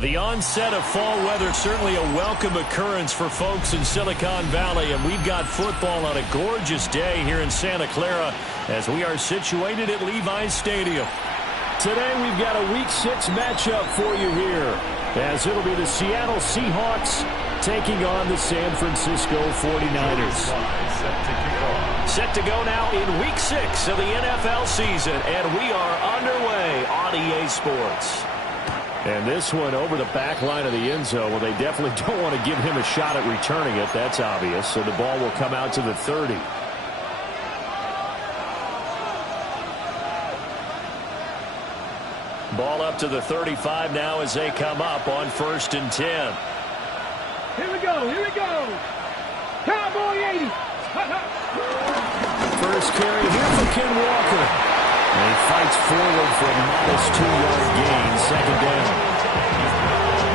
The onset of fall weather, certainly a welcome occurrence for folks in Silicon Valley, and we've got football on a gorgeous day here in Santa Clara as we are situated at Levi's Stadium. Today we've got a Week 6 matchup for you here, as it'll be the Seattle Seahawks taking on the San Francisco 49ers. Set to go now in Week 6 of the NFL season, and we are underway on EA Sports. And this one over the back line of the end zone. Well, they definitely don't want to give him a shot at returning it. That's obvious. So the ball will come out to the 30. Ball up to the 35 now as they come up on 1st and 10. Here we go. Here we go. Cowboy 80. First carry here for Ken Walker. And he fights forward for a modest 2-yard gain, 2nd down.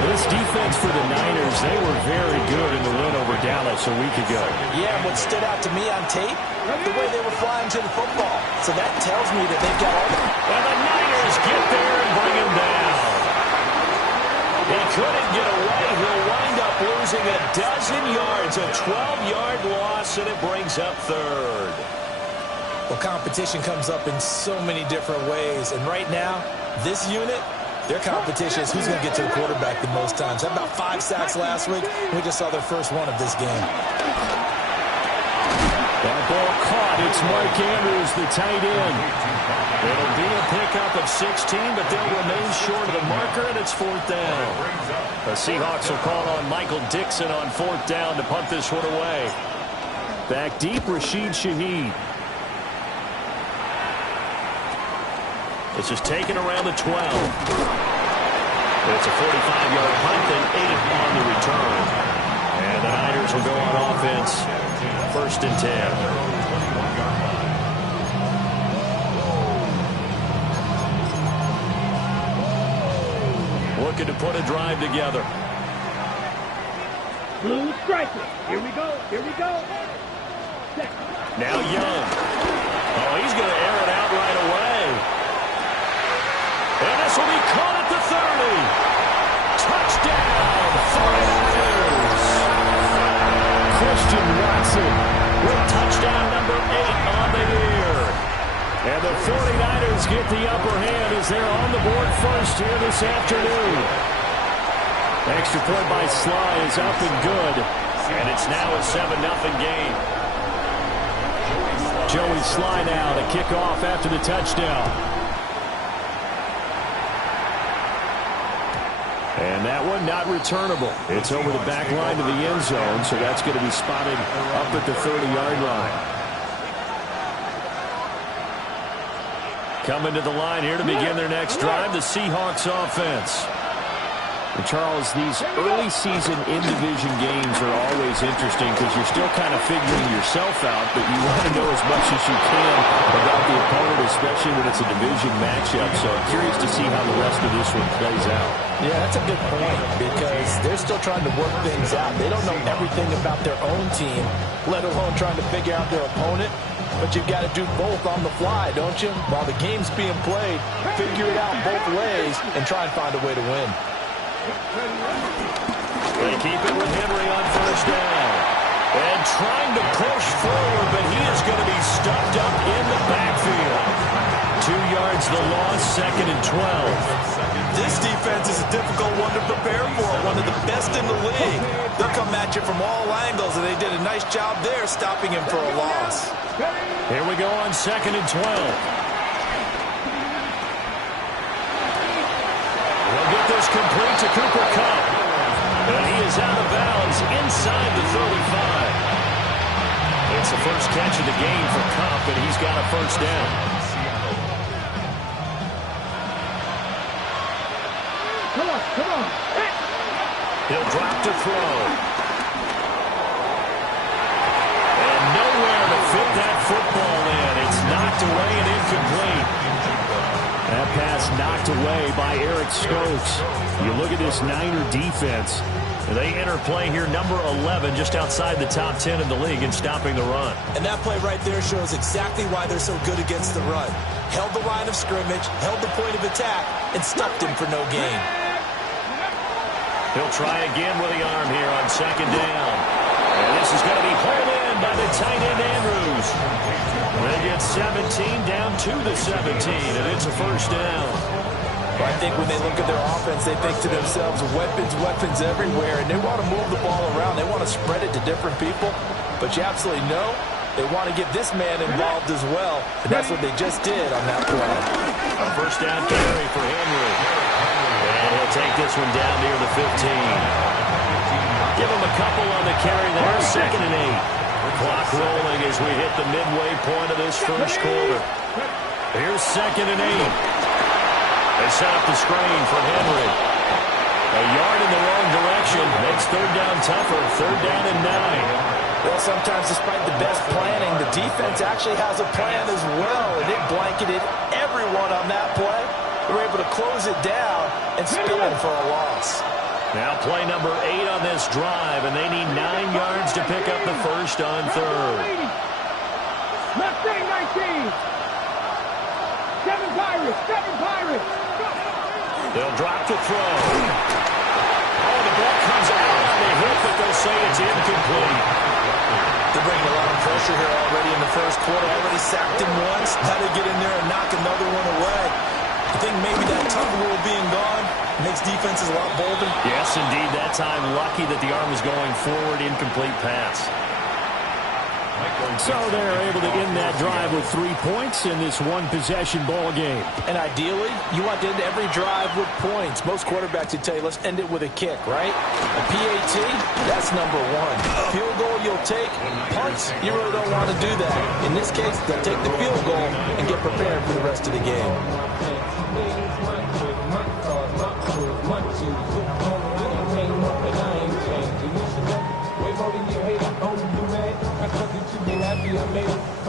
This defense for the Niners, they were very good in the win over Dallas a week ago. Yeah, what stood out to me on tape, the way they were flying to the football. So that tells me that they've got all the... And the Niners get there and bring him down. He couldn't get away. He'll wind up losing a dozen yards, a 12-yard loss, and it brings up 3rd. Well, competition comes up in so many different ways. And right now, this unit, their competition is who's going to get to the quarterback the most times. Had about 5 sacks last week. We just saw their first one of this game. That ball caught. It's Mark Andrews, the tight end. It'll be a pickup of 16, but they'll remain short of the marker, and it's 4th down. The Seahawks will call on Michael Dixon on 4th down to punt this one away. Back deep, Rashid Shaheed. This is taken around the 12. It's a 45-yard punt and 8 on the return. And the Niners will go on offense. 1st and 10. Looking to put a drive together. Blue striker. Here we go. Here we go. Now Young. Oh, he's going to air it out right away. And this will be caught at the 30. Touchdown, 49ers. Christian Watson with touchdown number 8 on the year. And the 49ers get the upper hand as they're on the board first here this afternoon. Extra point by Sly is up and good. And it's now a 7-0 game. Joey Sly now to kick off after the touchdown. And that one not returnable. It's over the back line to the end zone, so that's going to be spotted up at the 30-yard line. Coming to the line here to begin their next drive, the Seahawks offense. And Charles, these early season in-division games are always interesting because you're still kind of figuring yourself out, but you want to know as much as you can about the opponent, especially when it's a division matchup. So I'm curious to see how the rest of this one plays out. Yeah, that's a good point because they're still trying to work things out. They don't know everything about their own team, let alone trying to figure out their opponent. But you've got to do both on the fly, don't you? While the game's being played, figure it out both ways and try and find a way to win. They keep it with Henry on 1st down. And trying to push forward, but he is going to be stuffed up in the backfield. 2 yards the loss, 2nd and 12. This defense is a difficult one to prepare for, one of the best in the league. They'll come at you from all angles, and they did a nice job there stopping him for a loss. Here we go on 2nd and 12. They'll get this complete to Cooper Kupp. And he is out of bounds inside the 35. It's the first catch of the game for Kupp, and he's got a 1st down. Come on, come on. He'll drop to throw. And nowhere to fit that football in. It's knocked away and incomplete. That pass knocked away by Eric Stokes. You look at this Niner defense. They enter play here number 11, just outside the top 10 of the league in stopping the run. And that play right there shows exactly why they're so good against the run. Held the line of scrimmage, held the point of attack, and stuffed him for no gain. He'll try again with the arm here on second down. And this is going to be hauled in by the tight end, Andrews. They get 17 down to the 17, and it's a first down. Well, I think when they look at their offense, they think to themselves, weapons everywhere, and they want to move the ball around. They want to spread it to different people, but you absolutely know they want to get this man involved as well, and that's what they just did on that play. A first down carry for Henry. And he'll take this one down near the 15. Give him a couple on the carry there, second and 8. Clock rolling as we hit the midway point of this first quarter. Here's second and 8. They set up the screen for Henry. A yard in the wrong direction makes third down tougher. Third down and 9. Well, sometimes despite the best planning, the defense actually has a plan as well, and it blanketed everyone on that play. They were able to close it down and spill it for a loss. Now play number 8 on this drive, and they need 9 yards to pick up the first on third. Left side 19. 7 Pirates. 7 Pirates. They'll drop the throw. Oh, the ball comes out on the hit, but they'll say it's incomplete. They're bringing a lot of pressure here already in the first quarter. Already sacked him once. Now they get in there and knock another one away. I think maybe that tough rule being gone makes defenses a lot bolder. Yes, indeed. That time, lucky that the arm was going forward. Incomplete pass. So they're able to end that drive with 3 points in this one-possession ball game. And ideally, you want to end every drive with points. Most quarterbacks would tell you, let's end it with a kick, right? A PAT, that's number 1. Field goal you'll take. Punts, you really don't want to do that. In this case, they'll take the field goal and get prepared for the rest of the game.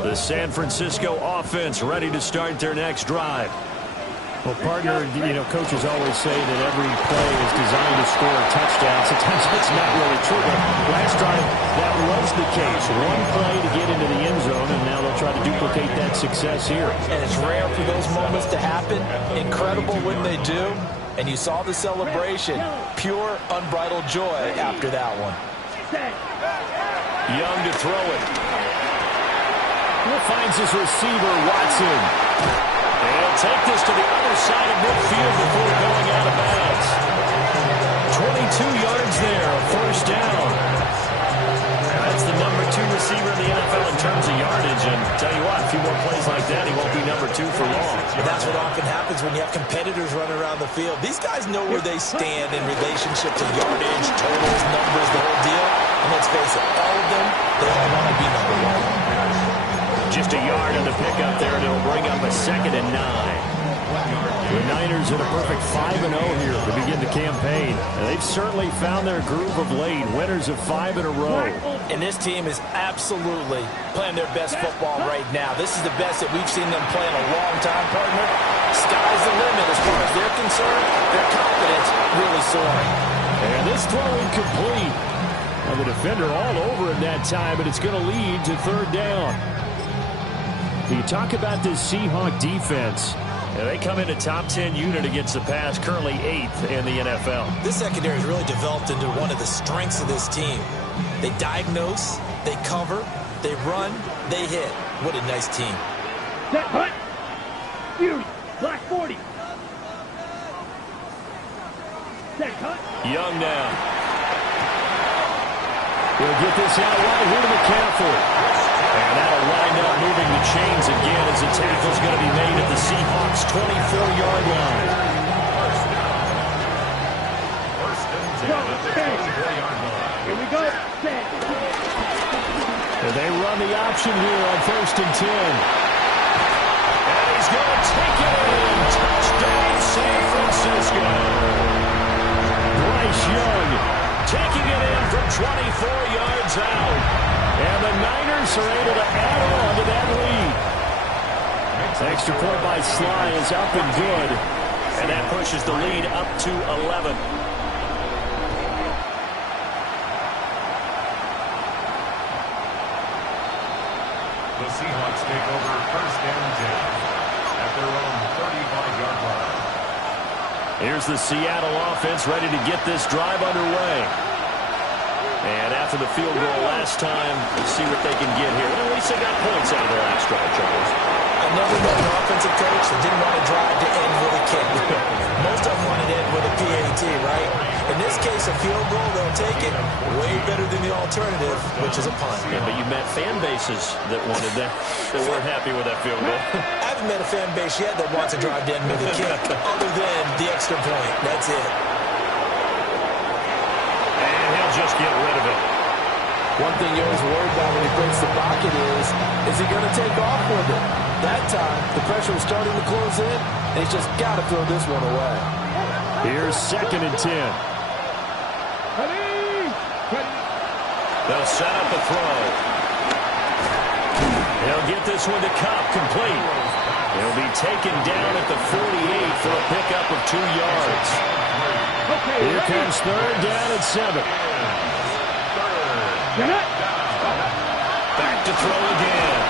The San Francisco offense ready to start their next drive. Well, partner, coaches always say that every play is designed to score a touchdown. Sometimes it's not really true. But last drive, that was the case. One play to get into the end zone, and now they'll try to duplicate that success here. And it's rare for those moments to happen. Incredible when they do. And you saw the celebration. Pure, unbridled joy after that one. Young to throw it. Finds his receiver, Watson. He'll take this to the other side of midfield before going out of bounds. 22 yards there, a first down. That's the number 2 receiver in the NFL in terms of yardage. And tell you what, a few more plays like that, he won't be number 2 for long. And that's what often happens when you have competitors running around the field. These guys know where they stand in relationship to yardage, totals, numbers, the whole deal. And let's face it, all of them, they all want to be number 1. Just a yard on the pickup there, and it'll bring up a second and 9. The Niners in a perfect 5-0 here to begin the campaign. And they've certainly found their groove of late, winners of 5 in a row. And this team is absolutely playing their best football right now. This is the best that we've seen them play in a long time, partner. Sky's the limit as far as they're concerned. Their confidence really soaring. And this throw incomplete. And the defender all over him that time, but it's going to lead to third down. You talk about this Seahawk defense. Yeah, they come into top 10 unit against the pass, currently 8th in the NFL. This secondary has really developed into one of the strengths of this team. They diagnose, they cover, they run, they hit. What a nice team. Set, hut. Fury, black 40. Set, cut. Young now. He'll get this out right here to McCaffrey. And that'll wind up moving the chains again as the tackle's going to be made at the Seahawks' 24-yard line. Here we go. Set. And they run the option here on 1st and 10. And he's going to take it in. Touchdown, San Francisco. Bryce Young taking it in from 24 yards out. And the Niners are able to add on to that lead. Extra point by Sly is up and good. And that pushes the lead up to 11. The Seahawks take over 1st and 10 at their own 35-yard line. Here's the Seattle offense ready to get this drive underway. And after the field goal last time, let's see what they can get here. Well, at least they got points out of their last drive, Charles. I never met an offensive coach that didn't want to drive to end with a kick. Most of them wanted to end with a PAT, right? In this case, a field goal, they'll take it. Way better than the alternative, which is a punt. Yeah, but you met fan bases that wanted that weren't happy with that field goal. I haven't met a fan base yet that wants to drive to end with a kick, other than the extra point. That's it. And he'll just get rid of it. One thing you're always worried about when he breaks the pocket is he going to take off with it? That time, the pressure was starting to close in, and he's just got to throw this one away. Here's 2nd and 10. They'll set up a throw. He'll get this one to Cobb, complete. He'll be taken down at the 48 for a pickup of 2 yards. Here comes 3rd down and 7. Back to throw again.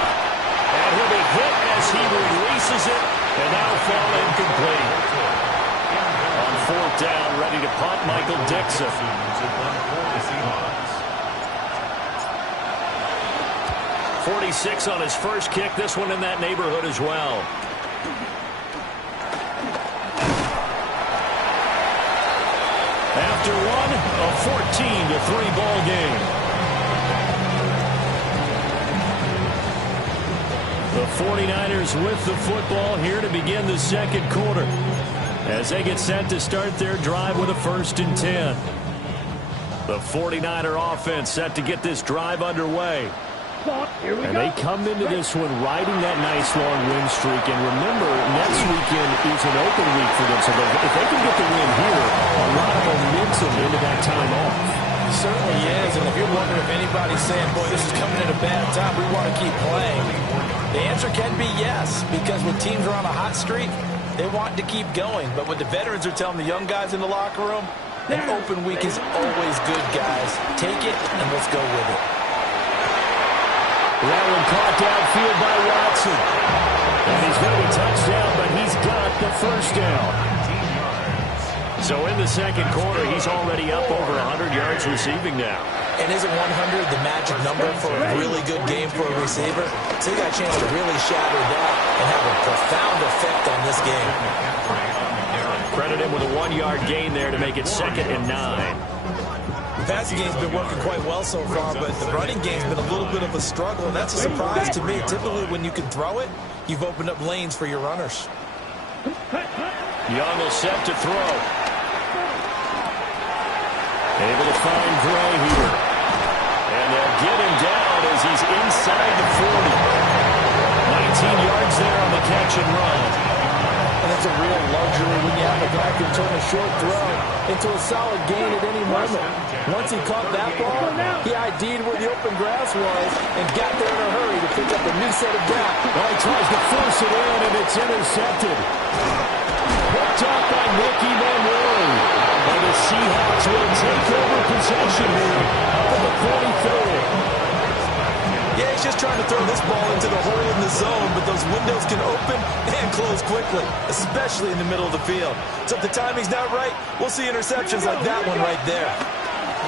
And he'll be hit as he releases it, and that'll fall incomplete. On 4th down, ready to punt, Michael Dixon. 46 on his first kick. This one in that neighborhood as well. After one, a 14-3 ball game. The 49ers with the football here to begin the 2nd quarter as they get set to start their drive with a 1st and 10. The 49er offense set to get this drive underway. And they come into this one riding that nice long win streak. And remember, next weekend is an open week for them. So if they can get the win here, a lot of momentum into that time off. Certainly is. And if you're wondering if anybody's saying, boy, this is coming at a bad time, we want to keep playing, the answer can be yes, because when teams are on a hot streak, they want to keep going. But when the veterans are telling the young guys in the locker room, an open week is always good, guys. Take it, and let's go with it. That one caught downfield by Watson. And he's going to be touchdown, but he's got the 1st down. So in the 2nd quarter, he's already up over 100 yards receiving now. And isn't 100 the magic number for a really good game for a receiver? So he got a chance to really shatter that and have a profound effect on this game. Credit him with a 1-yard gain there to make it 2nd and 9. The passing game's been working quite well so far, but the running game's been a little bit of a struggle, and that's a surprise to me. Typically, when you can throw it, you've opened up lanes for your runners. Young will set to throw. Able to find Gray here. And they'll get him down as he's inside the 40. 19 yards there on the catch and run. And it's a real luxury when you have a guy who can turn a short throw into a solid gain at any moment. Once he caught that ball, he ID'd where the open grass was and got there in a hurry to pick up a new set of gap. Well, he tries to force it in, and it's intercepted. Picked up by Mickey Monroe. And the Seahawks will take over possession here up at the 43rd. Yeah, he's just trying to throw this ball into the hole in the zone, but those windows can open and close quickly, especially in the middle of the field. So if the timing's not right, we'll see interceptions like that one right there.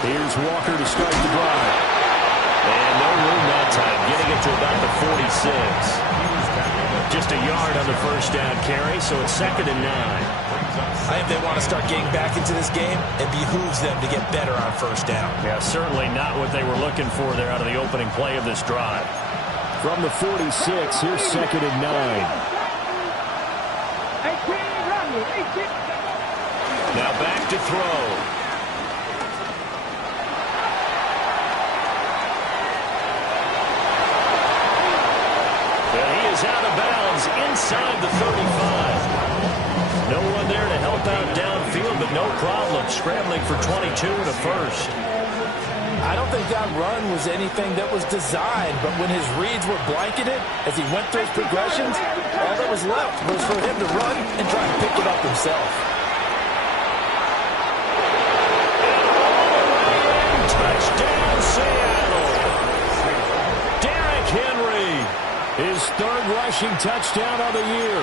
Here's Walker to start the drive. And no room that time, getting it to about the 46. Just a yard on the 1st down carry, so it's 2nd and 9. I think they want to start getting back into this game. It behooves them to get better on 1st down. Yeah, certainly not what they were looking for there out of the opening play of this drive. From the 46, here's 2nd and 9. Now back to throw. And he is out of bounds inside the 35. No one there to help out downfield, but no problem scrambling for 22 and a 1st. I don't think that run was anything that was designed, but when his reads were blanketed as he went through his progressions, all that was left was for him to run and try to pick it up himself. Touchdown, Seattle. Derrick Henry. His 3rd rushing touchdown of the year.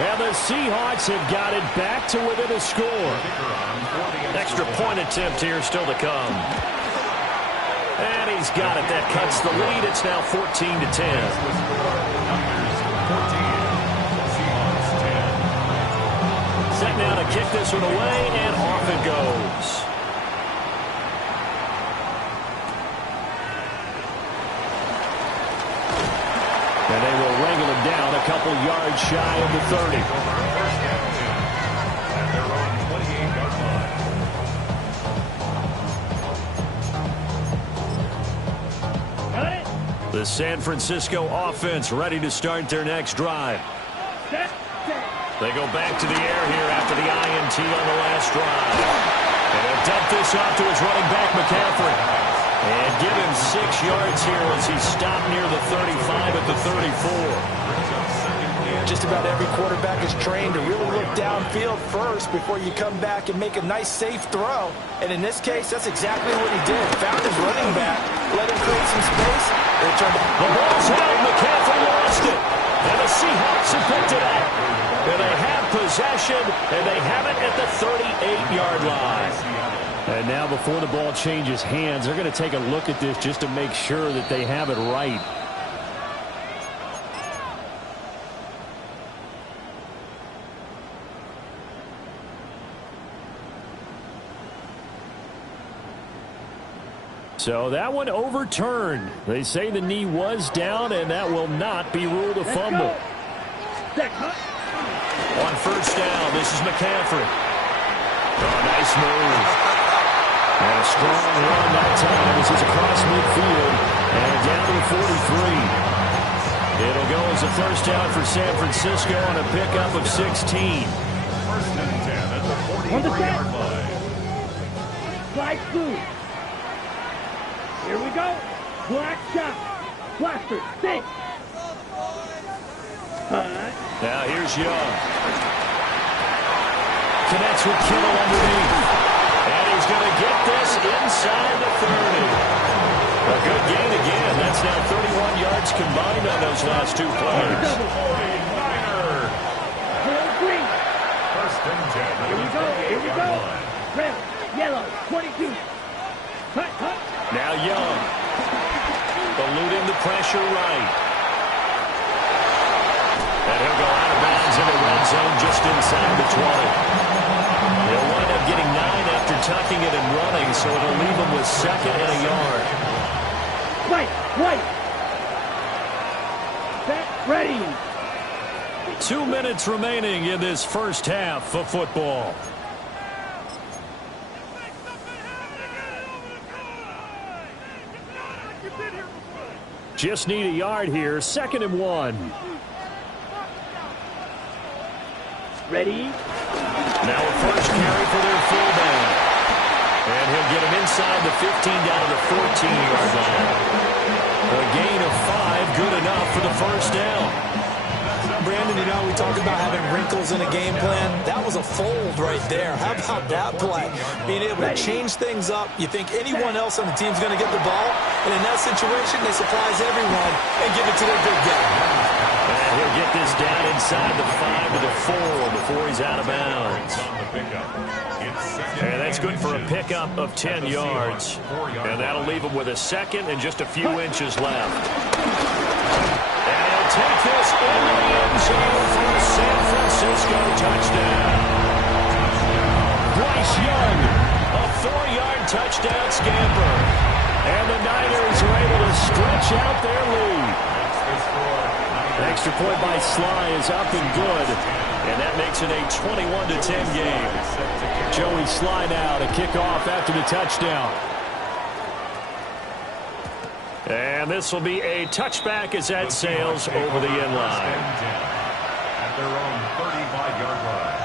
And the Seahawks have got it back to within a score. Extra point attempt here still to come. And he's got it. That cuts the lead. It's now 14-10. Set now to kick this one away, and off it goes. And they will wrangle him down a couple yards shy of the 30. At their own 28-yard line. The San Francisco offense ready to start their next drive. They go back to the air here after the INT on the last drive. And he'll dump this off to his running back, McCaffrey. And give him 6 yards here as he's stopped near the 35 at the 34. Just about every quarterback is trained to really look downfield first before you come back and make a nice, safe throw. And in this case, that's exactly what he did. Found his running back, let him create some space. And it turned out. The ball's out. McCaffrey lost it. And the Seahawks have picked it up. And they have possession, and they have it at the 38-yard line. And now before the ball changes hands, they're going to take a look at this just to make sure that they have it right. So that one overturned. They say the knee was down, and that will not be ruled a fumble. On first down, this is McCaffrey. Oh, nice move. And a strong run that time. This is across midfield and down to the 43. It'll go as a first down for San Francisco on a pickup of 16. First and 10 at the 43-yard line. Slide through. Here we go. Black shot. Blaster. Stick. Now here's Young. Connects with Kittle underneath. And he's going to get this inside the 30. A good gain again. That's now 31 yards combined on those last 2 plays. 49er. First and 10 at the 28-yard line. Red, yellow, 22. Cut, cut. Now Young. Eluding the pressure right. And he'll go out of bounds in the red zone just inside the 20. He'll wind up getting 9 after tucking it and running, so it'll leave him with 2nd and a yard. Right. Set, ready. 2 minutes remaining in this first half of football. Just need a yard here. 2nd and 1. Ready. Now a first carry for their fullback. And he'll get him inside the 15 down to the 14-yard line. A gain of 5, good enough for the first down. Brandon, you know, we talk about having wrinkles in a game plan. That was a fold right there. How about that play? Being able to change things up. You think anyone else on the team's going to get the ball, and in that situation, they surprise everyone and give it to their big guy. And he'll get this down inside the 5 to the 4 before he's out of bounds. And that's good for a pickup of 10 yards. And that'll leave him with a 2nd and just a few inches left. And he'll take this into the end zone for a San Francisco touchdown. Bryce Young, a 4-yard touchdown scamper. And the Niners are able to stretch out their lead. Extra point by Sly is up and good. And that makes it a 21-10 game. Joey Sly now to kick off after the touchdown. And this will be a touchback as that sails over the end line. At their own 35-yard line.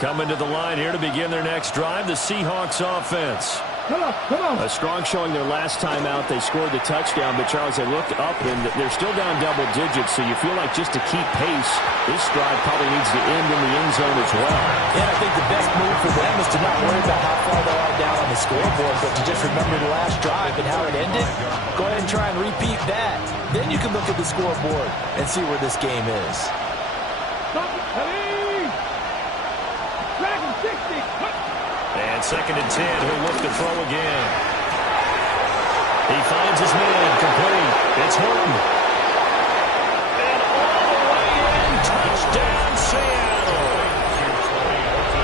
Coming to the line here to begin their next drive, the Seahawks offense. Come on, come on. A strong showing their last time out. They scored the touchdown, but Charles, they looked up and they're still down double digits, so you feel like just to keep pace, this drive probably needs to end in the end zone as well. And I think the best move for them is to not worry about how far they are down on the scoreboard, but to just remember the last drive and how it ended. Go ahead and try and repeat that. Then you can look at the scoreboard and see where this game is. Stop it, Khalid. Dragon 60. And 2nd and 10, he'll look to throw again. He finds his man, complete. It's Horton. And all the way in, touchdown Seattle.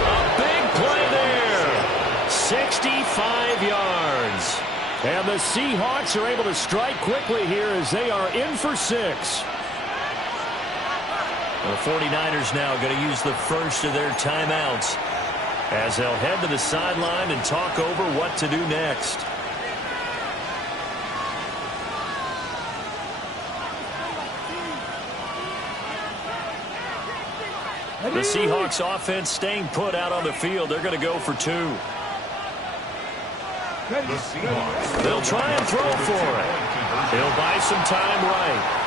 A big play there. 65 yards. And the Seahawks are able to strike quickly here as they are in for 6. The 49ers now going to use the first of their timeouts as they'll head to the sideline and talk over what to do next. The Seahawks offense staying put out on the field. They're going to go for 2. The Seahawks. They'll try and throw for it. He'll buy some time right.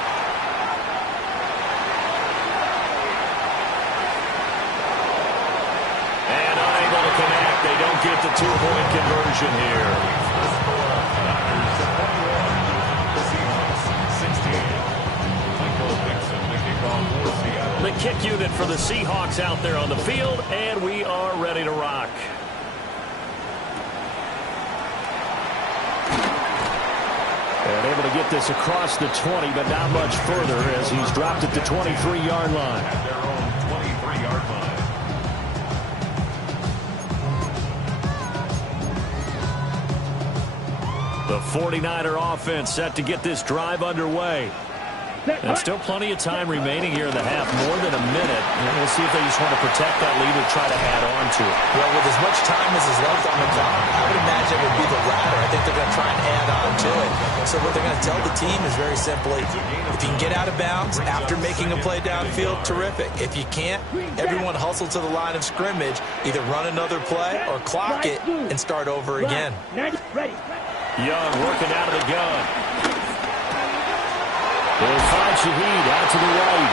And unable to connect. They don't get the 2-point conversion here. The Seahawks, 16. Michael Dixon, the kickoff for Seattle. The kick unit for the Seahawks out there on the field, and we are ready to rock. And able to get this across the 20, but not much further as he's dropped at the 23-yard line. At their own 23-yard line. The 49er offense set to get this drive underway. And still plenty of time remaining here in the half, more than a minute. And we'll see if they just want to protect that lead or try to add on to it. Well, with as much time as is left on the clock, I would imagine it would be the latter. I think they're going to try and add on to it. So what they're going to tell the team is very simply, if you can get out of bounds after making a play downfield, terrific. If you can't, everyone hustle to the line of scrimmage, either run another play or clock it and start over again. Ready. Young working out of the gun. He'll find Shaheed out to the right.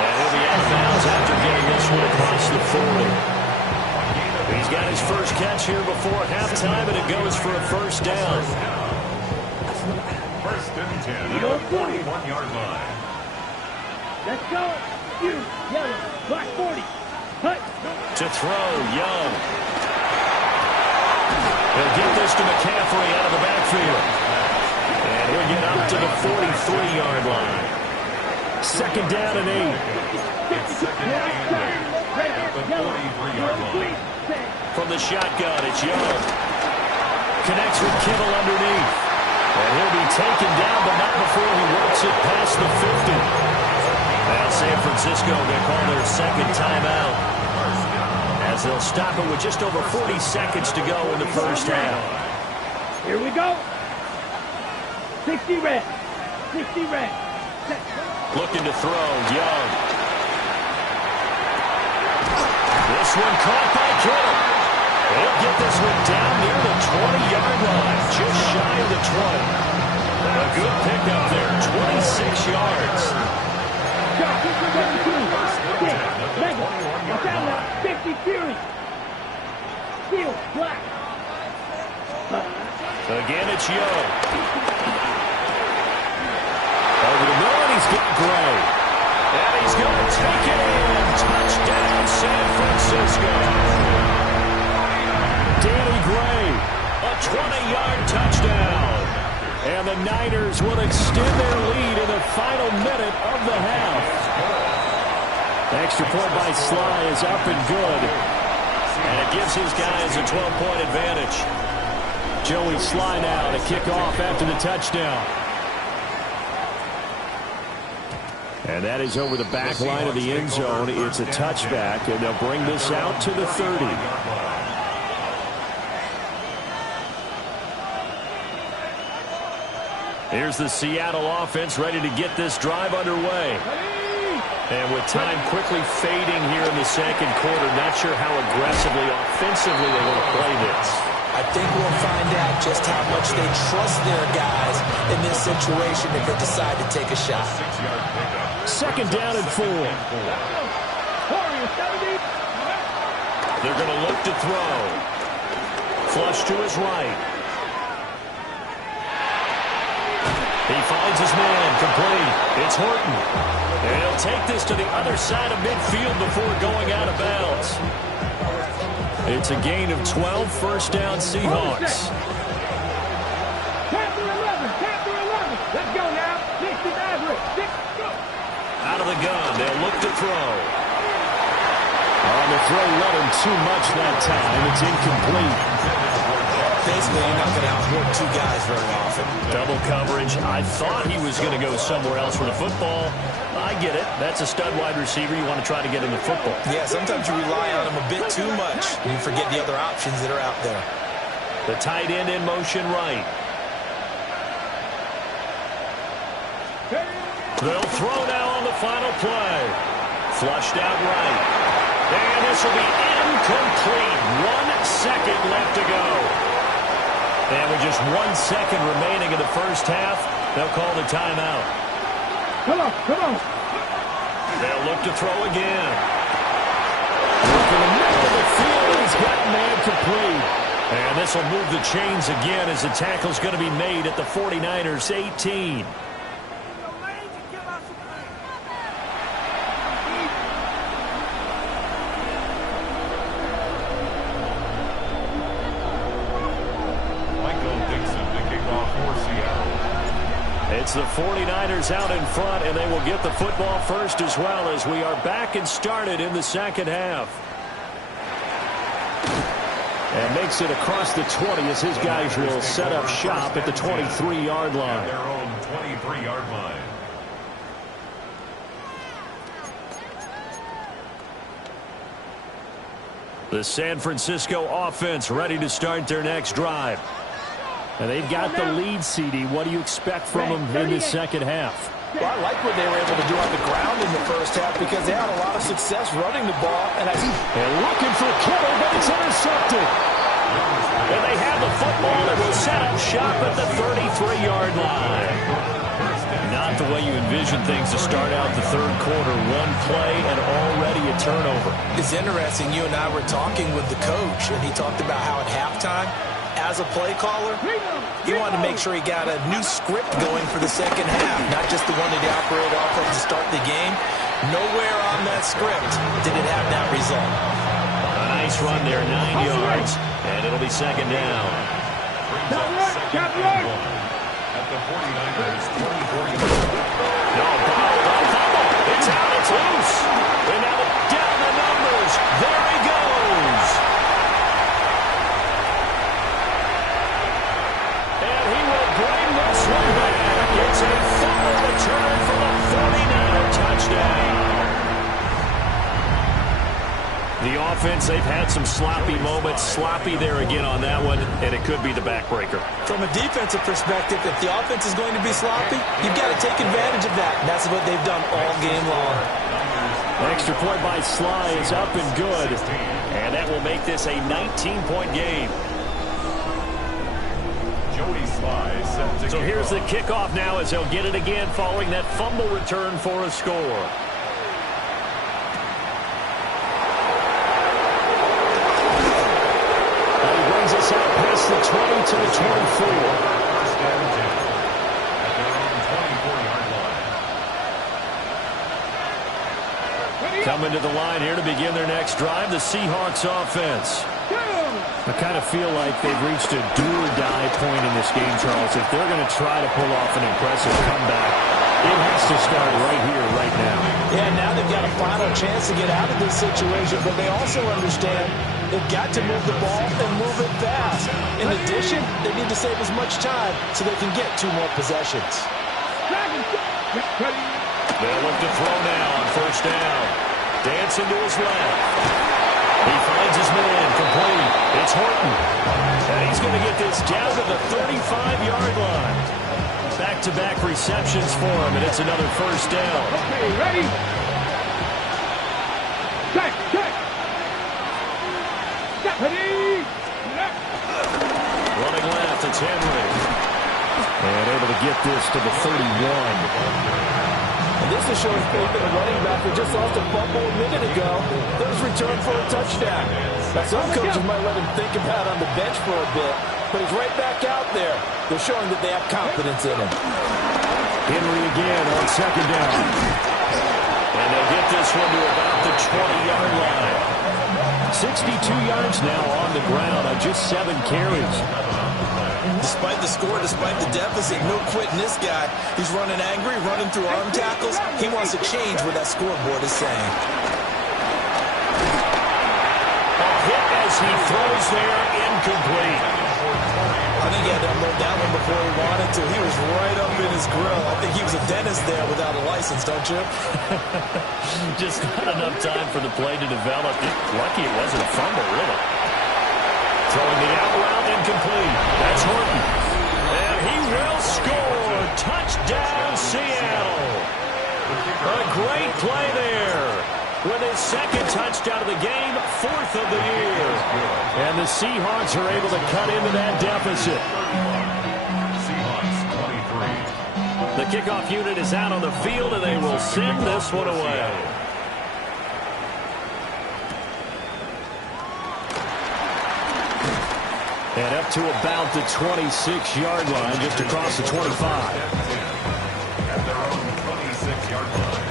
And he'll be out of bounds after getting this one across the 40. He's got his first catch here before halftime, and it goes for a first down. First and 10 at the 41-yard line. Let's go. You, yellow, black 40. Hut. To throw, Young. He'll get this to McCaffrey out of the backfield. And he'll get up to the 43-yard line. 2nd down and 8. It's 2nd and 8 at the 43-yard line. From the shotgun, it's Young. Connects with Kittle underneath. And he'll be taken down, but not before he works it past the 50. Now San Francisco, they call their 2nd timeout, as they'll stop it with just over 40 seconds to go in the first half. Here we go. 60 red. 60 red. Looking to throw, Young. This one caught by Kittle. He'll get this one down near the 20-yard line, just shy of the 20. A good pickup there, 26 yards. 50 Fury. Steel, black. Again, it's Young. Over the middle, and he's got Gray. And he's going to take it in. Touchdown, San Francisco. Danny Gray, a 20-yard touchdown. And the Niners will extend their lead in the final minute of the half. Extra point by Sly is up and good. And it gives his guys a 12-point advantage. Joey Sly now to kick off after the touchdown. And that is over the back line of the end zone. It's a touchback, and they'll bring this out to the 30. Here's the Seattle offense ready to get this drive underway. And with time quickly fading here in the second quarter, not sure how aggressively, offensively they want to play this. I think we'll find out just how much they trust their guys in this situation if they decide to take a shot. 6-yard pickup. Second down and 4. They're going to look to throw. Flush to his right. He finds his man, complete. It's Horton. And he'll take this to the other side of midfield before going out of bounds. It's a gain of 12, first down Seahawks. Let's go now. 60 average. Out of the gun, they'll look to throw. On the throw, led him too much that time. It's incomplete. Basically, you're not going to outwork two guys very often. Double coverage. I thought he was going to go somewhere else with the football. I get it. That's a stud wide receiver. You want to try to get him the football. Yeah, sometimes you rely on him a bit too much. You forget the other options that are out there. The tight end in motion right. They'll throw now on the final play. Flushed out right. And this will be incomplete. 1 second left to go. And with just 1 second remaining in the first half, they'll call the timeout. Come on, come on. They'll look to throw again. Look in the middle of the field. He's got man complete. And this will move the chains again as the tackle's going to be made at the 49ers 18. It's the 49ers out in front, and they will get the football first as well as we are back and started in the second half. And makes it across the 20 as his guys will set up shop at the 23-yard line. Their own 23-yard line. The San Francisco offense ready to start their next drive. And they've got the lead, CD. What do you expect from them in the second half? Well, I like what they were able to do on the ground in the first half because they had a lot of success running the ball. And looking for Kittle, but it's intercepted. And they have the football and will set up shop at the 33-yard line. Not the way you envision things to start out the third quarter. 1 play and already a turnover. It's interesting. You and I were talking with the coach, and he talked about how at halftime, as a play caller, he wanted to make sure he got a new script going for the second half, not just the one that he operated off of to start the game. Nowhere on that script did it have that result. A nice run there, 9 yards, and it'll be second down. At the 49ers 24-yard line. No, it's out, it's loose. And now down the numbers. There he goes. And he will bring this one back. It's a fumble return for the 49er touchdown. The offense, they've had some sloppy moments. Sloppy there again on that one, and it could be the backbreaker. From a defensive perspective, if the offense is going to be sloppy, you've got to take advantage of that. And that's what they've done all game long. Extra point by Sly is up and good. And that will make this a 19-point game. Joey Sly set to So kick here's the off. kickoff now as they'll get it again following that fumble return for a score. Us out past the 20 to the 24. First down 10 at their own 24-yard line. Coming to the line here to begin their next drive, the Seahawks offense. I kind of feel like they've reached a do-or-die point in this game, Charles. If they're going to try to pull off an impressive comeback, it has to start right here, right now. Yeah, now they've got a final chance to get out of this situation, but they also understand they've got to move the ball and move it fast. In addition, they need to save as much time so they can get 2 more possessions. They'll look to throw now on first down. Dancing to his left. He finds his man, complete. It's Horton. And he's going to get this down to the 35-yard line. Back-to-back receptions for him, and it's another first down. Okay, ready? Check, check. Ready? Henry. And able to get this to the 31. And this is showing faith in the running back who just lost a fumble a minute ago. That was returned for a touchdown. Now, some coaches might let him think about it on the bench for a bit, but he's right back out there. They're showing that they have confidence in him. Henry again on second down. And they'll get this one to about the 20-yard line. 62 yards now on the ground on just 7 carries. Despite the score, despite the deficit, no quitting this guy. He's running angry, running through arm tackles. He wants to change what that scoreboard is saying. A hit as he throws there, incomplete. I think he had to unload that one before he wanted to. He was right up in his grill. I think he was a dentist there without a license, don't you? Just not enough time for the play to develop. Lucky it wasn't a fumble, really. Throwing the out route, incomplete. That's Horton. And he will score. Touchdown, Seattle. A great play there. With his second touchdown of the game, 4th of the year. And the Seahawks are able to cut into that deficit. Seahawks 23. The kickoff unit is out on the field, and they will send this one away. And up to about the 26-yard line, just across the 25. At their own 26-yard line.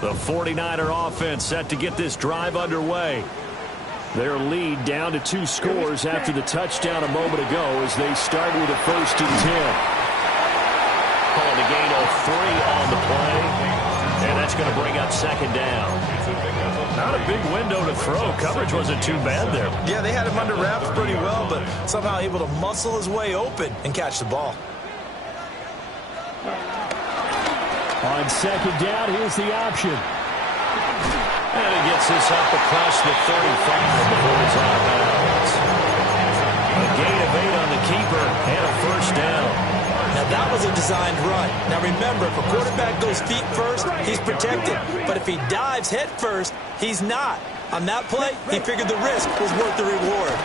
The 49er offense set to get this drive underway. Their lead down to 2 scores after the touchdown a moment ago as they start with a 1st and 10. Calling a gain of 3 on the play. And that's going to bring up 2nd down. Not a big window to throw. Coverage wasn't too bad there. Yeah, they had him under wraps pretty well, but somehow able to muscle his way open and catch the ball. On 2nd down, here's the option. And he gets this up across the 35 before he's out of bounds. A gain of 8 on the keeper and a 1st down. Now, that was a designed run. Now, remember, if a quarterback goes feet first, he's protected. But if he dives head first, he's not. On that play, he figured the risk was worth the reward.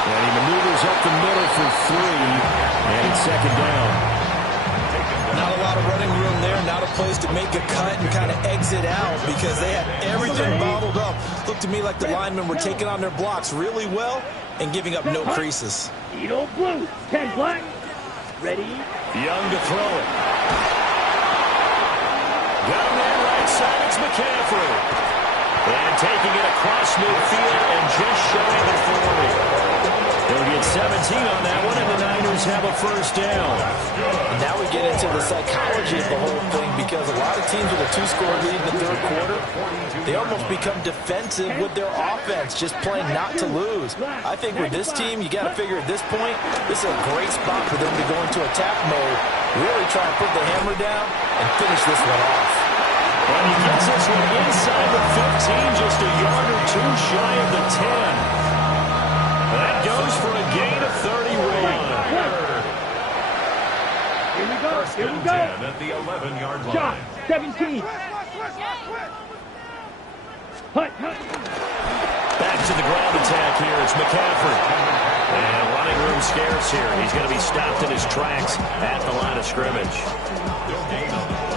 And he maneuvers up the middle for 3. And it's 2nd down. Not a lot of running room there, not a place to make a cut and kind of exit out because they had everything bottled up. Looked to me like the linemen were taking on their blocks really well and giving up no creases. Edo blue, 10 black. Ready? Young to throw it. Got him there right side. It's McCaffrey. And taking it across midfield and just shy of the 40. They'll get 17 on that one, and the Niners have a 1st down. And now we get into the psychology of the whole thing because a lot of teams with a 2-score lead in the 3rd quarter, they almost become defensive with their offense, just playing not to lose. I think with this team, you got to figure at this point, this is a great spot for them to go into attack mode, really try and put the hammer down and finish this one off. And he gets this one inside the 15, just a yard or 2 shy of the 10. That goes for a gain of 31. Here we go. First Here we and go. 10 at the 11-yard line. Shot. 17. Hut, hut. Back to the ground attack here. It's McCaffrey. And running room scarce here. He's going to be stopped in his tracks at the line of scrimmage.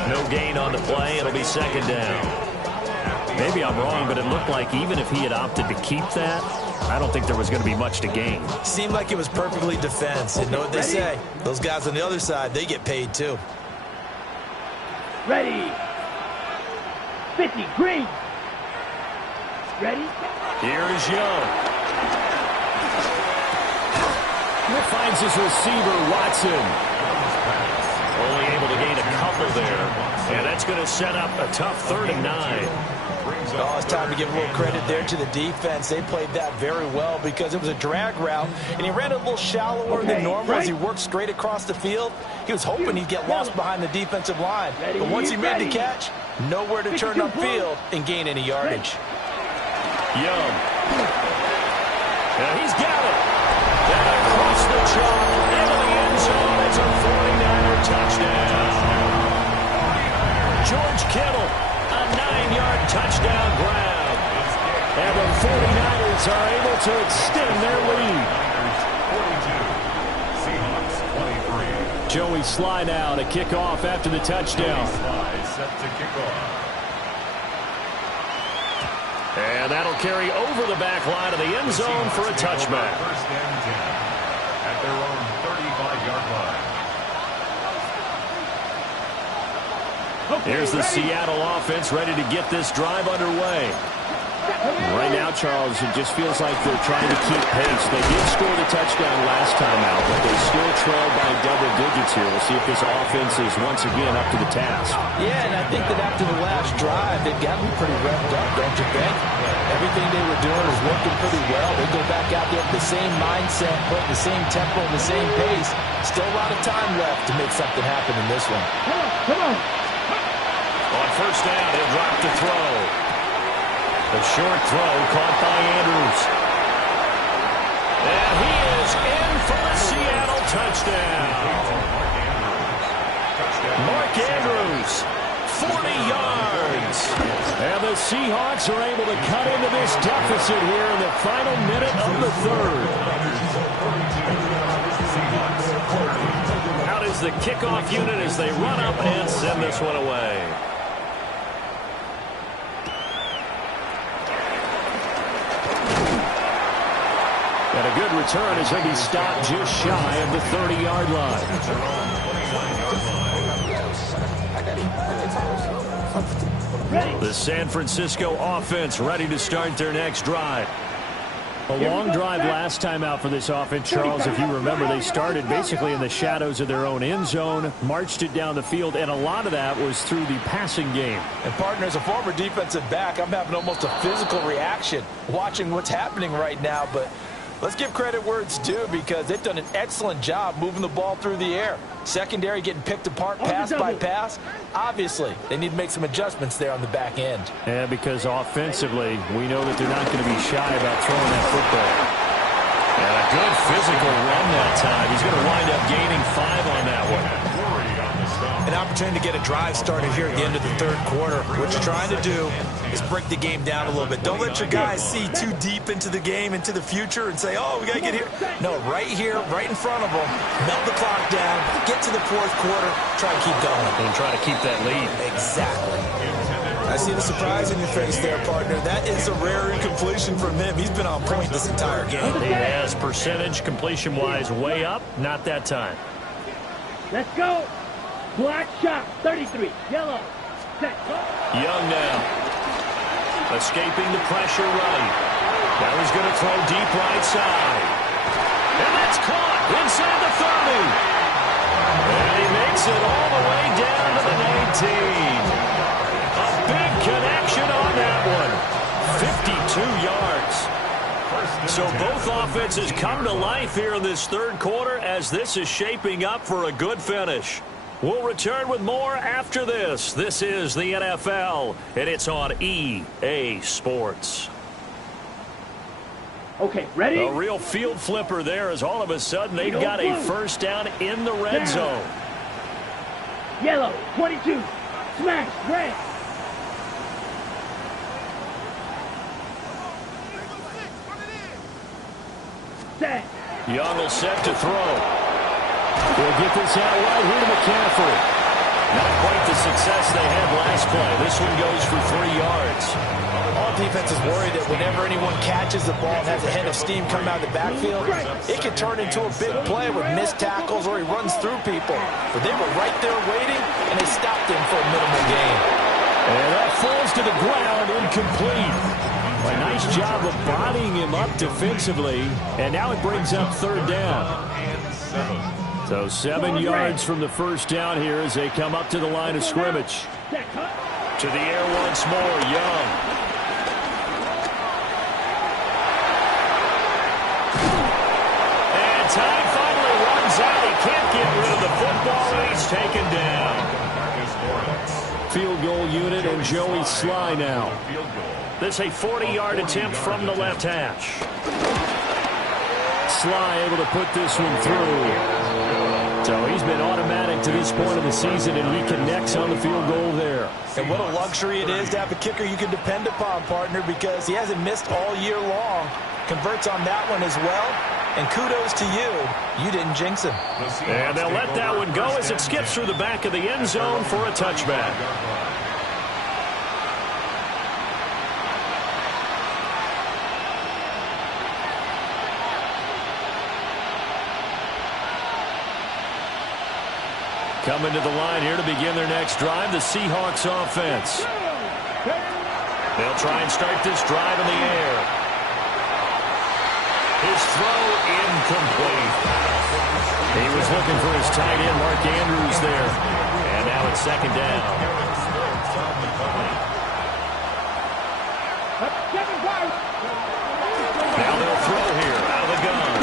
No gain on the play. It'll be 2nd down. Maybe I'm wrong, but it looked like even if he had opted to keep that, I don't think there was going to be much to gain. Seemed like it was perfectly defense. You know what they say? Those guys on the other side, they get paid too. Ready. 50. Green. Ready? Here is Young. He finds his receiver, Watson. Only able to gain a couple there. And that's going to set up a tough 3rd and 9. Oh, it's time to give a little credit there to the defense. They played that very well because it was a drag route, and he ran a little shallower than normal as he worked straight across the field. He was hoping he'd get lost behind the defensive line. But once he made the catch, nowhere to turn upfield and gain any yardage. Young. And he's got it. And across the chalk into the end zone. It's a 49er touchdown. George Kittle, a touchdown grab. And the 49ers are able to extend their lead. 42. Seahawks 23. Joey Sly now to kick off after the touchdown. Sly set to kick off. And that'll carry over the back line of the end zone for a touchback. First and 10 at their own 35-yard line. Okay, Here's the ready? Seattle offense ready to get this drive underway. Right now, Charles, it just feels like they're trying to keep pace. They did score the touchdown last time out, but they still trail by double digits here. We'll see if this offense is once again up to the task. Yeah, and I think that after the last drive, they've got to be pretty revved up, don't you think? Everything they were doing was working pretty well. They go back out there with the same mindset, putting the same tempo and the same pace. Still a lot of time left to make something happen in this one. Come on. On first down, he'll drop to throw. A short throw caught by Andrews. And he is in for the Seattle touchdown. Mark Andrews, 40 yards. And the Seahawks are able to cut into this deficit here in the final minute of the third. Out is the kickoff unit as they run up and send this one away. And a good return as he'll be stopped just shy of the 30-yard line. The San Francisco offense ready to start their next drive. A long drive last time out for this offense, Charles. If you remember, they started basically in the shadows of their own end zone, marched it down the field, and a lot of that was through the passing game. And, partner, as a former defensive back, I'm having almost a physical reaction watching what's happening right now. But let's give credit where it's due because they've done an excellent job moving the ball through the air. Secondary getting picked apart pass by pass. Obviously, they need to make some adjustments there on the back end. Yeah, because offensively, we know that they're not going to be shy about throwing that football. And a good physical run that time. He's going to wind up gaining 5 on that one. An opportunity to get a drive started here at the end of the third quarter. What you're trying to do is break the game down a little bit. Don't let your guys see too deep into the game, into the future, and say, oh, we got to get here. No, right here, right in front of them, melt the clock down, get to the fourth quarter, try to keep going. And try to keep that lead. Exactly. I see the surprise in your face there, partner. That is a rare incompletion from him. He's been on point this entire game. He has percentage completion-wise way up. Not that time. Let's go. Black shot, 33. Yellow. Set. Young now. Escaping the pressure right. Now he's going to throw deep right side. And that's caught inside the 30. And he makes it all the way down to the 19. A big connection on that one. 52 yards. So both offenses come to life here in this third quarter as this is shaping up for a good finish. We'll return with more after this. This is the NFL, and it's on EA Sports. Okay, ready? A real field flipper there as all of a sudden they've got a first down in the red zone. Yellow, 22. Smash, red. Set. Young will set to throw. We'll get this out right here to McCaffrey. Not quite the success they had last play. This one goes for 3 yards. All defense is worried that whenever anyone catches the ball and has a head of steam coming out of the backfield, it can turn into a big play with missed tackles or he runs through people. But they were right there waiting, and they stopped him for a minimal gain. And that falls to the ground, incomplete. A nice job of bodying him up defensively, and now it brings up third down. So 7 yards from the first down here as they come up to the line of scrimmage. To the air once more, Young. And time finally runs out. He can't get rid of the football, and he's taken down. Field goal unit and Joey Sly now. This a 40-yard attempt from the left hash. Sly able to put this one through. So he's been automatic to this point of the season, and he connects on the field goal there. And what a luxury it is to have a kicker you can depend upon, partner, because he hasn't missed all year long. Converts on that one as well. And kudos to you. You didn't jinx him. And they'll let that one go as it skips through the back of the end zone for a touchback. Coming to the line here to begin their next drive, the Seahawks offense. They'll try and start this drive in the air. His throw incomplete. He was looking for his tight end, Mark Andrews, there. And now it's second down. Now they'll throw here out of the gun.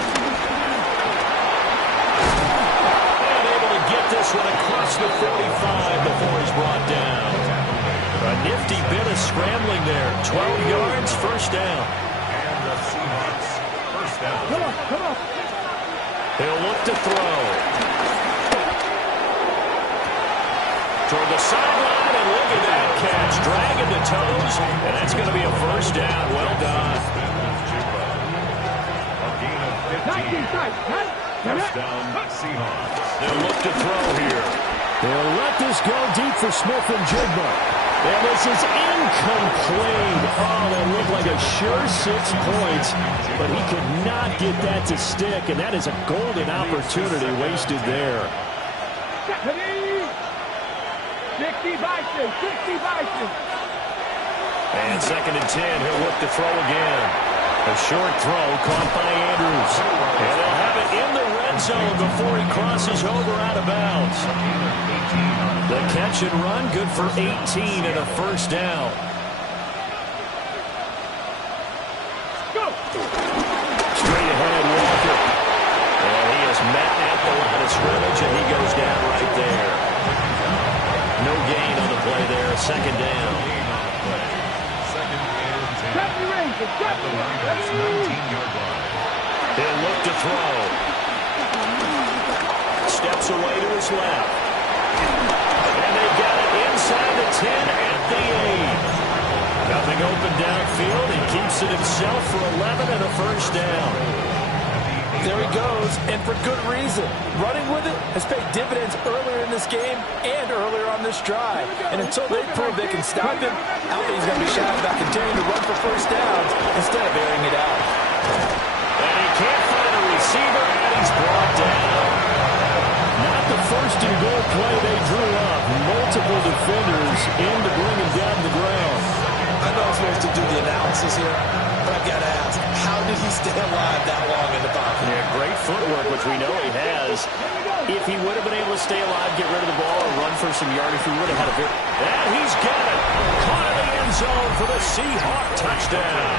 This one across the 45 before he's brought down. A nifty bit of scrambling there. 12 yards, first down. And the Seahawks, first down. Come on. He'll look to throw. Toward the sideline, and look at that catch. Dragging the toes, and that's going to be a first down. Well done. A gain of 15. First down, Seahawks. They'll look to throw here. They'll let this go deep for Smith and Jigba. And this is incomplete. Oh, that looked like a sure 6 points, but he could not get that to stick, and that is a golden opportunity wasted there. 60 Bison. And second and 10, he'll look to throw again. A short throw caught by Andrews. And they'll have it in the red zone before he crosses over out of bounds. The catch and run, good for 18 and a first down. Straight ahead, Walker. And he is met at the line of scrimmage, and he goes down right there. No gain on the play there, second down. He'll look to throw. Steps away to his left. And they've got it inside the 10 at the 8. Nothing open downfield. He keeps it himself for 11 and a first down. There he goes, and for good reason. Running with it has paid dividends earlier in this game and earlier on this drive. And until they prove they can stop him, Alvey's going to be shouting about continuing to run for first downs instead of airing it out. And he can't find a receiver, and he's brought down. Not the first and goal play they drew up. Multiple defenders in to bring him down to the ground. I know I'm supposed to do the analysis here, but I've got to ask, how did he stay alive that long in the pocket? Yeah, great footwork, which we know he has. If he would have been able to stay alive, get rid of the ball, or run for some yardage, he would have had a very... And he's got it. Caught in the end zone for the Seahawk touchdown.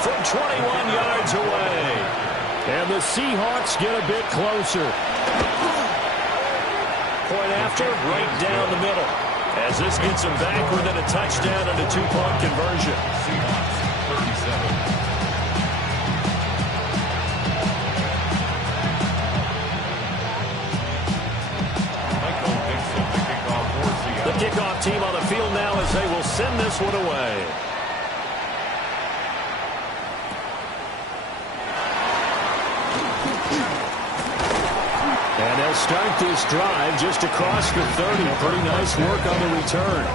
From 21 yards away. And the Seahawks get a bit closer. Point after, right down the middle. As this gets him back within a touchdown and a 2-point conversion. Seahawks, 37. The kickoff team on the field now as they will send this one away. And they'll start this drive just across the 30. Pretty nice work on the return.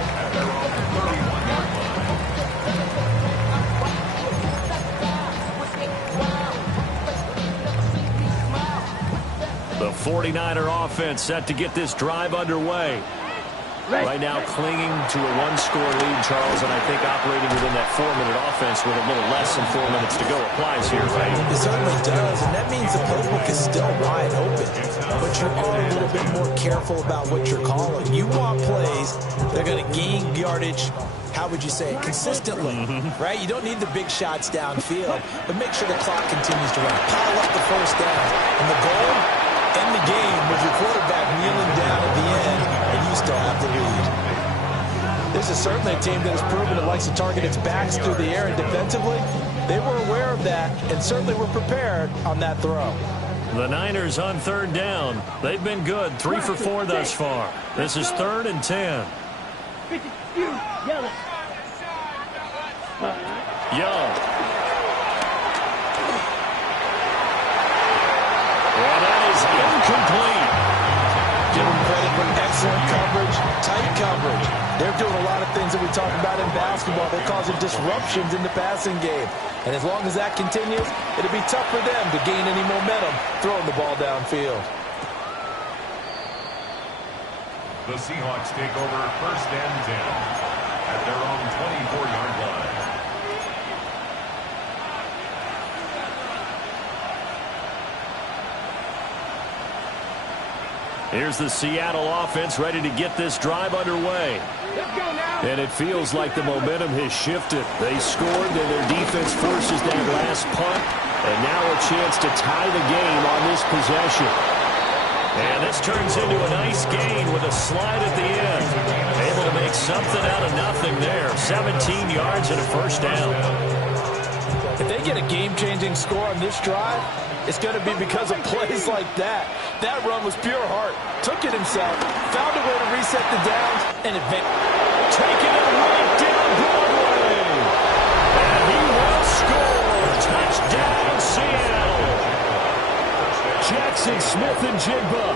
The 49er offense set to get this drive underway. Right now clinging to a one-score lead, Charles, and I think operating within that 4-minute offense with a little less than 4 minutes to go applies here, right? It certainly does, and that means the playbook is still wide open. But you are a little bit more careful about what you're calling. You want plays that are going to gain yardage, how would you say it, consistently, right? You don't need the big shots downfield, but make sure the clock continues to run. Pile up the first down. And the goal, end the game with your quarterback kneeling down at the end, and you still have the lead. This is certainly a team that has proven it likes to target its backs through the air, and defensively, they were aware of that and certainly were prepared on that throw. The Niners on third down. They've been good, 3 for 4 thus far. This is 3rd and 10. Young. And that is incomplete. Give them credit for excellent coverage, tight coverage. They're doing a lot of things that we talk about in basketball. They're causing disruptions in the passing game. And as long as that continues, it'll be tough for them to gain any momentum throwing the ball downfield. The Seahawks take over 1st and 10 at their own 24-yard line. Here's the Seattle offense ready to get this drive underway. And it feels like the momentum has shifted. They scored, and their defense forces that last punt. And now a chance to tie the game on this possession. And this turns into a nice gain with a slide at the end. Able to make something out of nothing there. 17 yards and a 1st down. If they get a game-changing score on this drive, it's going to be because of plays like that. That run was pure heart. Took it himself, found a way to reset the downs, and taking it right down Broadway. And he will score. Touchdown, Seattle. Jackson Smith-Njigba,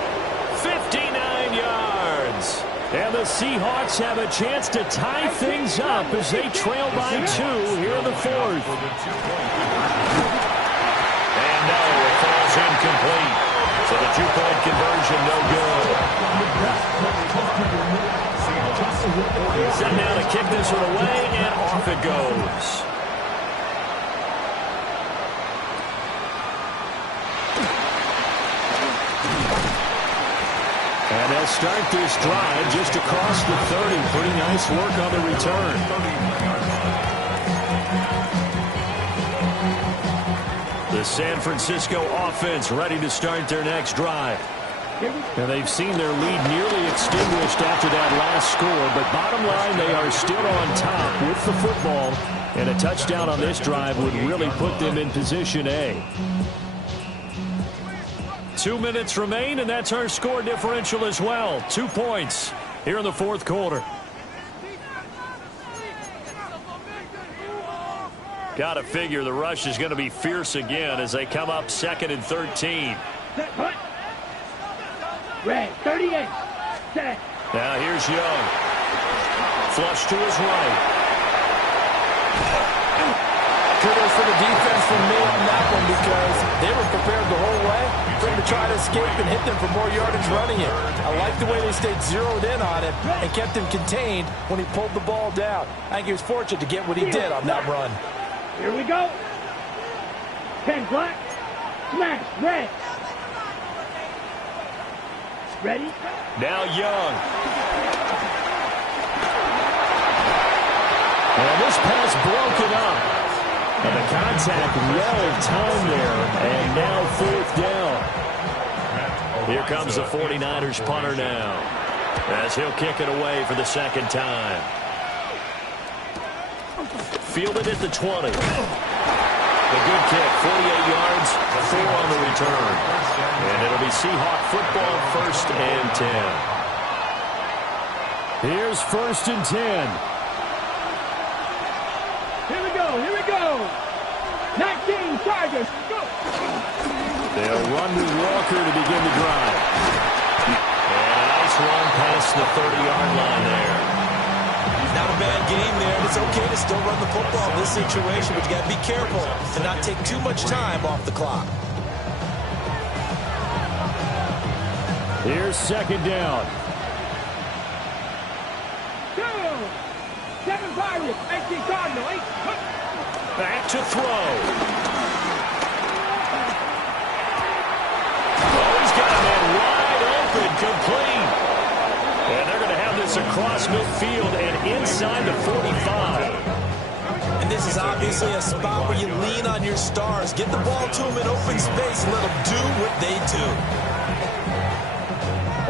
59 yards. And the Seahawks have a chance to tie things up as they trail by 2 here in the 4th. And no, it falls incomplete. So the 2-point conversion, no good. Set down to kick this one away, and off it goes. And they'll start this drive just across the 30. Pretty nice work on the return. The San Francisco offense ready to start their next drive. And they've seen their lead nearly extinguished after that last score. But bottom line, they are still on top with the football. And a touchdown on this drive would really put them in position A. 2 minutes remain, and that's our score differential as well. 2 points here in the 4th quarter. Got to figure the rush is going to be fierce again as they come up 2nd and 13. Red, 38. Set. Now here's Young. Flush to his right. Kudos to the defense from me on that one because they were prepared the whole way for him to try to escape and hit them for more yardage running it. I like the way they stayed zeroed in on it and kept him contained when he pulled the ball down. I think he was fortunate to get what he did on that run. Here we go. 10 black. Smash. Red. Ready? Now Young. And this pass broken up. And the contact well timed there. And now 4th down. Here comes the 49ers punter now, as he'll kick it away for the 2nd time. Fielded at the 20. A good kick, 48 yards, 4 on the return. And it'll be Seahawk football, 1st and 10. Here's 1st and 10. Here we go. Here we go. 19 Chargers. Go. They'll run with Walker to begin the drive. And a nice run past the 30-yard line there. Not a bad game there, and it's okay to still run the football in this situation, but you got to be careful to not take too much time off the clock. Here's 2nd down. 2. 7 Pirates. 18 Cardinal. 8. Back to throw. Oh, he's got a man wide open, complete. And they're going to have this across midfield and inside the 45. And this is obviously a spot where you lean on your stars. Get the ball to them in open space and let them do what they do.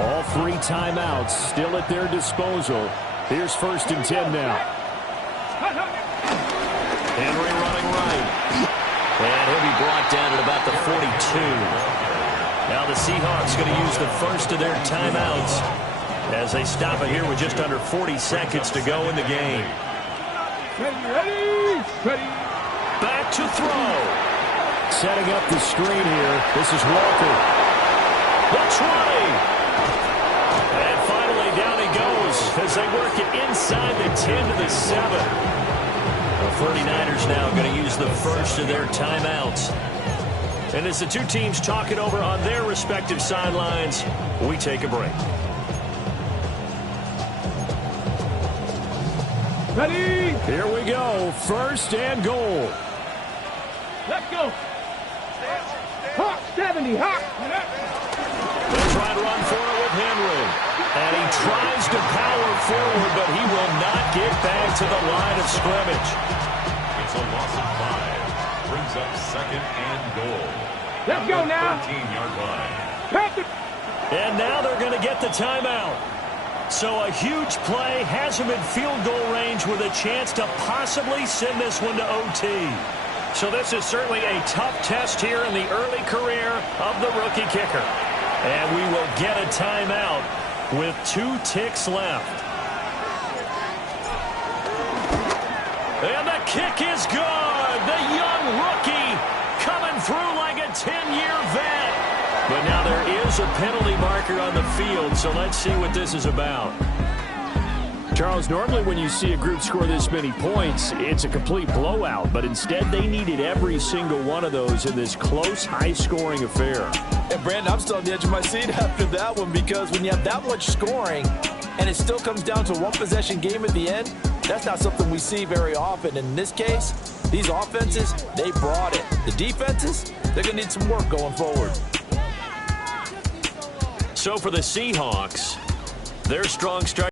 All 3 timeouts still at their disposal. Here's 1st and 10 now. Henry running right. And he'll be brought down at about the 42. Now the Seahawks going to use the first of their timeouts as they stop it here with just under 40 seconds to go in the game. Ready. Back to throw. Setting up the screen here. This is Walker. The 20. And finally down he goes as they work it inside the 10 to the 7. The 49ers now going to use the first of their timeouts. And as the two teams talk it over on their respective sidelines, we take a break. Ready. Here we go. First and goal. Let's go. Hawk 70. Hawk. They try to run for it with Henry. And he tries to power forward, but he will not get back to the line of scrimmage. It's a loss of 5. Brings up second and goal. Let's go now. 13-yard line. And now they're going to get the timeout. So a huge play has him in field goal range with a chance to possibly send this one to OT. So this is certainly a tough test here in the early career of the rookie kicker. And we will get a timeout with 2 ticks left. And the kick is good. The young rookie coming through like a 10-year vet. But now there is a penalty marker on the field, so let's see what this is about. Charles, normally when you see a group score this many points, it's a complete blowout. But instead, they needed every single one of those in this close, high-scoring affair. And, Brandon, I'm still on the edge of my seat after that one because when you have that much scoring and it still comes down to a one-possession game at the end, that's not something we see very often. In this case, these offenses, they brought it. The defenses, they're going to need some work going forward. So for the Seahawks, their strong strike